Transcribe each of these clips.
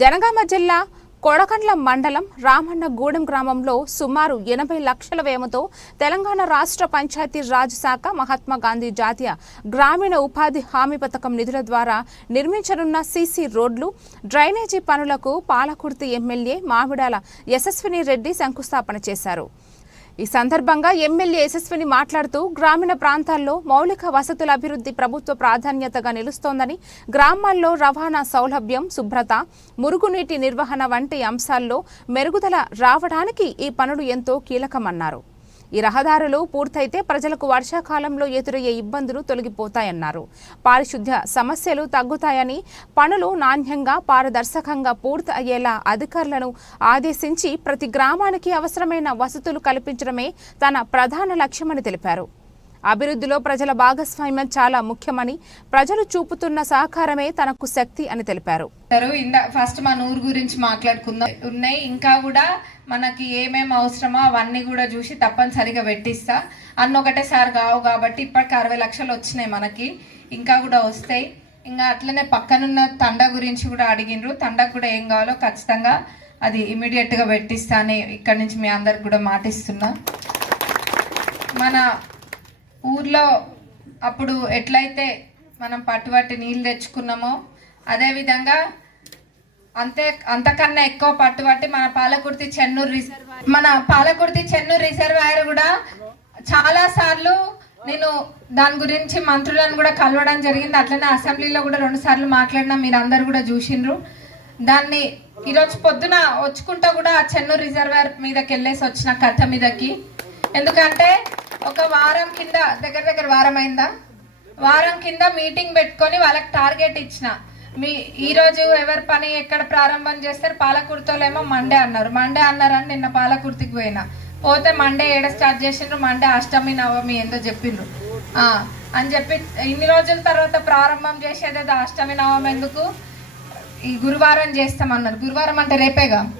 జనగామ జిల్లా కొడకండ్ల మండలం రామన్నగూడెం గ్రామంలో సుమారు ఎనభై లక్షల వ్యయంతో తెలంగాణ రాష్ట్ర పంచాయతీ రాజ్ శాఖ మహాత్మా గాంధీ జాతీయ గ్రామీణ ఉపాధి హామీ పథకం నిధుల ద్వారా నిర్మించనున్న సీసీ రోడ్లు డ్రైనేజీ పనులకు పాలకుర్తి ఎమ్మెల్యే మామిడాల యశస్విని రెడ్డి శంకుస్థాపన చేశారు. ఈ సందర్భంగా ఎమ్మెల్యే యశస్విని మాట్లాడుతూ గ్రామీణ ప్రాంతాల్లో మౌలిక వసతుల అభివృద్ధి ప్రభుత్వ ప్రాధాన్యతగా నిలుస్తోందని గ్రామాల్లో రవాణా సౌలభ్యం శుభ్రత మురుగునీటి నిర్వహణ వంటి అంశాల్లో మెరుగుదల రావడానికి ఈ పనులు ఎంతో కీలకమన్నారు. ఈ రహదారులు పూర్తయితే ప్రజలకు వర్షాకాలంలో ఎదురయ్యే ఇబ్బందులు తొలగిపోతాయన్నారు. పారిశుద్ధ్య సమస్యలు తగ్గుతాయని పనులు నాణ్యంగా పారదర్శకంగా పూర్తి అయ్యేలా అధికారులను ఆదేశించి ప్రతి గ్రామానికి అవసరమైన వసతులు కల్పించడమే తన ప్రధాన లక్ష్యమని తెలిపారు. అభివృద్ధిలో ప్రజల భాగస్వామ్యం చాలా ముఖ్యమని ప్రజలు చూపుతున్న సహకారమే తనకు శక్తి అని తెలిపారు. ఇందా ఫస్ట్ మన ఊరు గురించి మాట్లాడుకుందాం. ఉన్నాయి. ఇంకా కూడా మనకి ఏమేమి అవసరమో అవన్నీ కూడా చూసి తప్పనిసరిగా పెట్టిస్తా. అన్న ఒకటేసారి కావు కాబట్టి ఇప్పటికి అరవై లక్షలు వచ్చినాయి మనకి. ఇంకా కూడా వస్తాయి. ఇంకా అట్లనే పక్కనున్న తండ గురించి కూడా అడిగిండ్రు. తండకు కూడా ఏం కావాలో ఖచ్చితంగా అది ఇమీడియట్గా పెట్టిస్తా అని ఇక్కడి నుంచి మీ అందరికి కూడా మాటిస్తున్నా. మన ఊర్లో అప్పుడు ఎట్లయితే మనం పట్టుబట్టి నీళ్ళు తెచ్చుకున్నామో అదేవిధంగా అంతే అంతకన్నా ఎక్కువ పట్టుబట్టి మన పాలకుర్తి చెన్నూరు రిజర్వాయర్. మన పాలకుర్తి చెన్నూరు రిజర్వాయర్ కూడా చాలా సార్లు నేను దాని గురించి మంత్రులను కూడా కలవడం జరిగింది. అట్లనే అసెంబ్లీలో కూడా రెండు సార్లు మాట్లాడినా మీరు అందరు కూడా చూసిండ్రు. దాన్ని ఈరోజు పొద్దున వచ్చుకుంటా కూడా ఆ చెన్నూరు రిజర్వాయర్ మీదకి వెళ్ళేసి వచ్చిన కథ మీదకి. ఎందుకంటే ఒక వారం కింద దగ్గర దగ్గర వారం అయిందా? వారం కింద మీటింగ్ పెట్టుకొని వాళ్ళకి టార్గెట్ ఇచ్చిన. మీ ఈ రోజు ఎవరి పని ఎక్కడ ప్రారంభం చేస్తారు? పాలకుర్తోలేమో మండే అన్నారు. మండే అన్నారని నిన్న పాలకుర్తికి పోయినా. పోతే మండే ఏడ స్టార్ట్ చేసిండ్రు? మండే అష్టమి నవమి ఏందో చెప్పిండ్రు. ఆ, అని చెప్పి ఇన్ని రోజుల తర్వాత ప్రారంభం చేసేది అష్టమి నవమి ఎందుకు? ఈ గురువారం చేస్తామన్నారు గురువారం అంటే రేపేగా?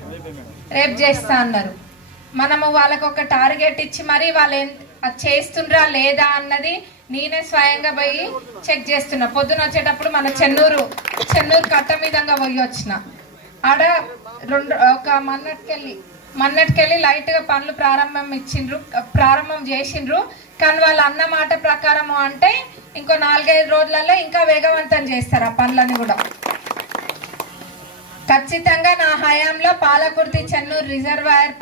రేపు చేస్తా అన్నారు. మనము వాళ్ళకు ఒక టార్గెట్ ఇచ్చి మరి వాళ్ళు అది చేస్తుండ్రా లేదా అన్నది నేనే స్వయంగా పోయి చెక్ చేస్తున్నా. పొద్దున వచ్చేటప్పుడు మన చెన్నూరు చెన్నూరు కట్ట మీదంగా పోయి వచ్చిన. ఆడ రెండు ఒక మన్నటికెళ్ళి మన్నటికెళ్ళి లైట్గా పనులు ప్రారంభం ఇచ్చిండ్రు ప్రారంభం చేసిండ్రు. కానీ వాళ్ళ అన్న మాట ప్రకారము అంటే ఇంకో నాలుగైదు రోజులలో ఇంకా వేగవంతం చేస్తారు ఆ పనులని కూడా. ఖచ్చితంగా నా హయాంలో పాలకుర్తి చెన్నూరు రిజర్వాయర్